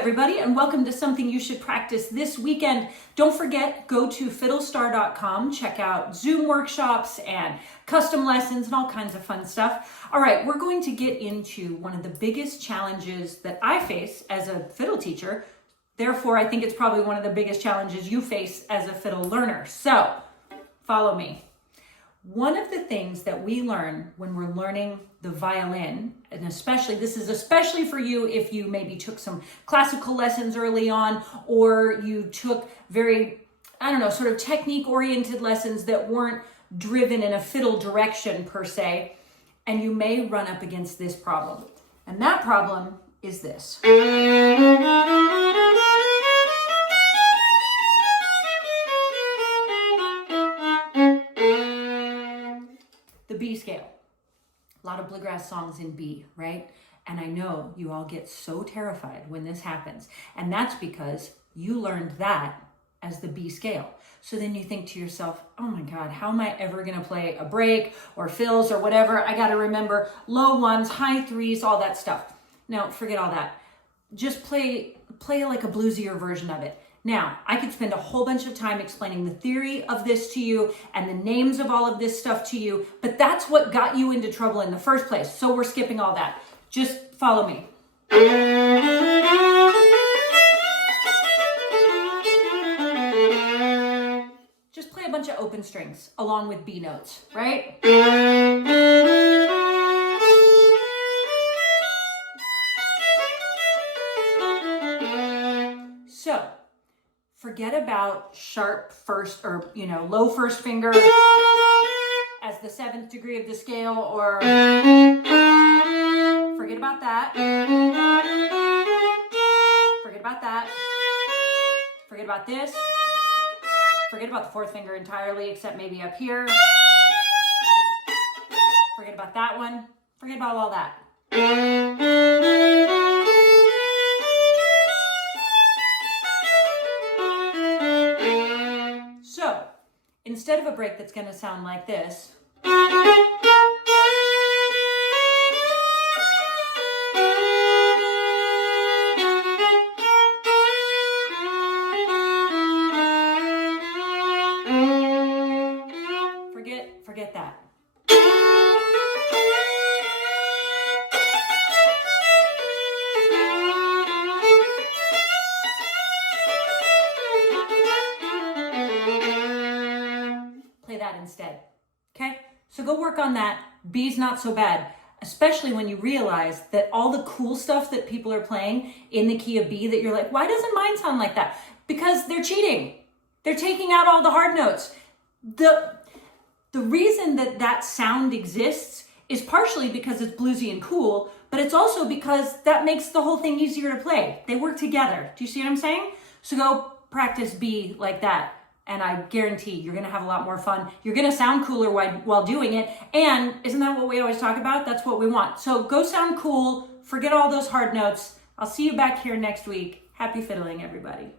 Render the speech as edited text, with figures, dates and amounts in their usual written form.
everybody, and welcome to Something You Should Practice this weekend. Don't forget, go to fiddlestar.com, check out Zoom workshops and custom lessons and all kinds of fun stuff. All right, we're going to get into one of the biggest challenges that I face as a fiddle teacher. Therefore, I think it's probably one of the biggest challenges you face as a fiddle learner. So, follow me. One of the things that we learn when we're learning the violin, and this is especially for you if you maybe took some classical lessons early on, or you took very, sort of technique-oriented lessons that weren't driven in a fiddle direction per se, and you may run up against this problem. And that problem is this. The B scale. A lot of bluegrass songs in B, right? And I know you all get so terrified when this happens. And that's because you learned that as the B scale. So then you think to yourself, oh my God, how am I ever gonna play a break or fills or whatever? I gotta remember low ones, high threes, all that stuff. Now, forget all that. Just play like a bluesier version of it. Now, I could spend a whole bunch of time explaining the theory of this to you and the names of all of this stuff to you, but that's what got you into trouble in the first place. So we're skipping all that. Just follow me. Just play a bunch of open strings along with B notes, right? So, forget about sharp first or, low first finger as the 7th degree of the scale, or forget about that. Forget about that. Forget about this. Forget about the 4th finger entirely, except maybe up here. Forget about that one. Forget about all that. So, instead of a break that's going to sound like this, forget that. Play that instead, okay? So go work on that. B's not so bad, especially when you realize that all the cool stuff that people are playing in the key of B that you're like, why doesn't mine sound like that? Because they're cheating. They're taking out all the hard notes. The reason that sound exists is partially because it's bluesy and cool, but it's also because that makes the whole thing easier to play. They work together. Do you see what I'm saying? So go practice B like that, and I guarantee you're gonna have a lot more fun. You're gonna sound cooler while doing it, and isn't that what we always talk about? That's what we want. So go sound cool, forget all those hard notes. I'll see you back here next week. Happy fiddling, everybody.